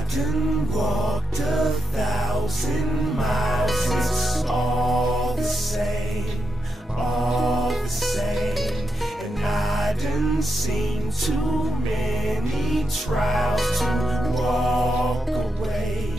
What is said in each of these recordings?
I done walked 1,000 miles. It's all the same, all the same. And I done seen too many trials to walk away,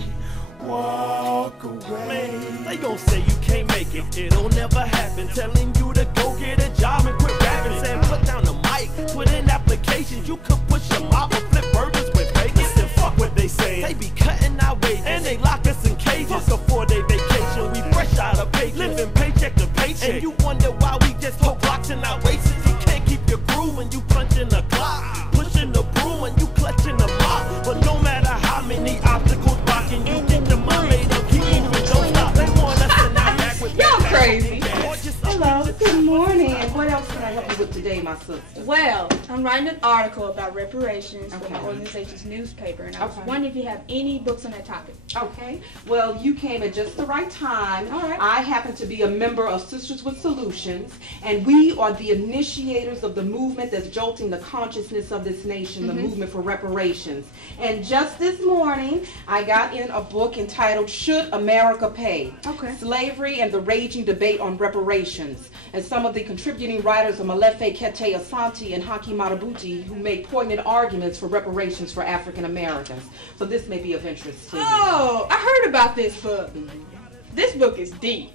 walk away. Man, they gon' say you can't make it, it'll never happen. Telling you to go get a job and quit rapping. Saying put down the mic, put in applications. You could push them out and flip burgers with bacon. Listen, fuck what they say. They be cutting our wages and they lock us in cages. Fuck a 4-day vacation, we fresh out of paycheck, living paycheck to paycheck. And you wonder why we just put blocks in our waists. You can't keep your groove when you punching the clock, pushing the broom when you clutching the mop. But no matter how many obstacles blocking you, get the money to keep moving. Don't stop. They want us to not act with y'all crazy. Hello, good morning. What else can I help you with today, my sister? Well, I'm writing an article about reparations for Okay. my organization's newspaper, and I was Okay. wondering if you have any books on that topic. Okay, well, you came at just the right time. All right. I happen to be a member of Sisters with Solutions, and we are the initiators of the movement that's jolting the consciousness of this nation, the movement for reparations. And just this morning, I got in a book entitled Should America Pay? Okay. Slavery and the Raging Debate on Reparations. And some of the contributing writers are Malefe Kete Asante and Haki Marabuti, who make poignant arguments for reparations for African Americans. So this may be of interest to you. Oh, I heard about this book. This book is deep,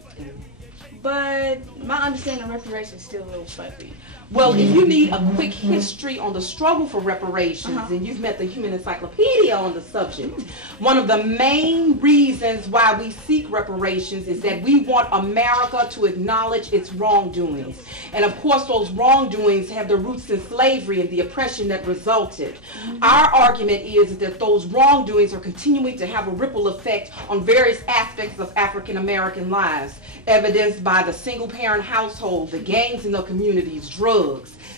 but my understanding of reparations is still a little fuzzy. Well, if you need a quick history on the struggle for reparations, and you've met the Human Encyclopedia on the subject, one of the main reasons why we seek reparations is that we want America to acknowledge its wrongdoings. And of course, those wrongdoings have their roots in slavery and the oppression that resulted. Our argument is that those wrongdoings are continuing to have a ripple effect on various aspects of African American lives, evidenced by the single-parent household, the gangs in the communities, drugs.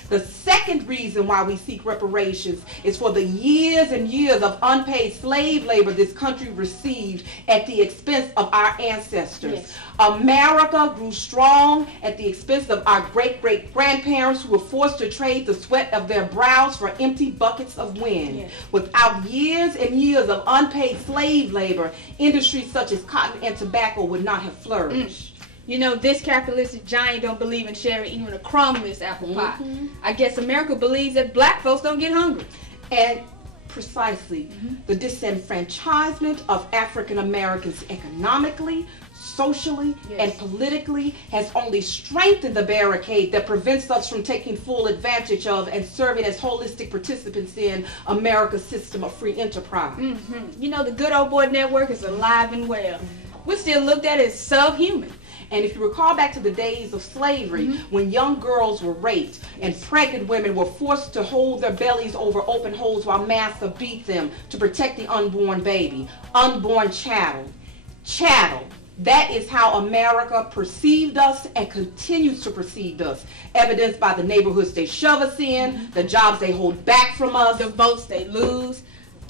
The second reason why we seek reparations is for the years and years of unpaid slave labor this country received at the expense of our ancestors. Yes. America grew strong at the expense of our great-great-grandparents who were forced to trade the sweat of their brows for empty buckets of wind. Yes. Without years and years of unpaid slave labor, industries such as cotton and tobacco would not have flourished. You know, this capitalistic giant don't believe in sharing even a crumb in this apple pie. I guess America believes that black folks don't get hungry. And precisely, the disenfranchisement of African Americans economically, socially, and politically has only strengthened the barricade that prevents us from taking full advantage of and serving as holistic participants in America's system of free enterprise. You know, the good old boy network is alive and well. We're still looked at as subhuman. And if you recall back to the days of slavery, when young girls were raped and pregnant women were forced to hold their bellies over open holes while massa beat them to protect the unborn baby, unborn chattel. Chattel. That is how America perceived us and continues to perceive us, evidenced by the neighborhoods they shove us in, the jobs they hold back from us, The votes they lose.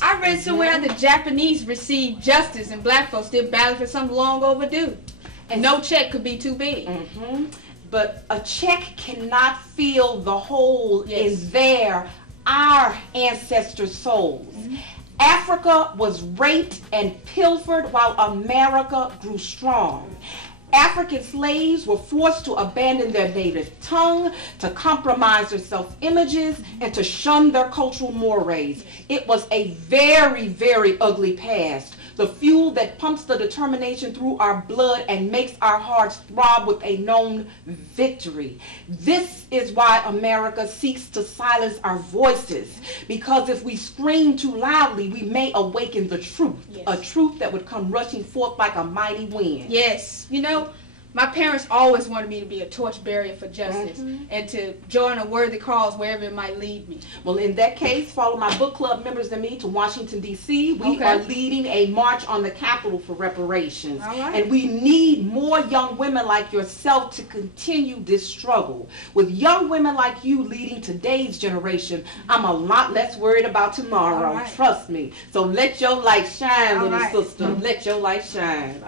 I read somewhere the Japanese received justice and black folks still battle for something long overdue. And no check could be too big. But a check cannot fill the hole Yes. in our ancestors' souls. Africa was raped and pilfered while America grew strong. African slaves were forced to abandon their native tongue, to compromise their self-images, and to shun their cultural mores. It was a very, very ugly past. The fuel that pumps the determination through our blood and makes our hearts throb with a known victory. This is why America seeks to silence our voices, because if we scream too loudly, we may awaken the truth, a truth that would come rushing forth like a mighty wind. Yes. You know, my parents always wanted me to be a torchbearer for justice and to join a worthy cause wherever it might lead me. Well, in that case, follow my book club members and me to Washington, D.C. We are leading a march on the Capitol for reparations. All right. And we need more young women like yourself to continue this struggle. With young women like you leading today's generation, I'm a lot less worried about tomorrow. All right. Trust me. So let your light shine, All little right. sister. Let your light shine.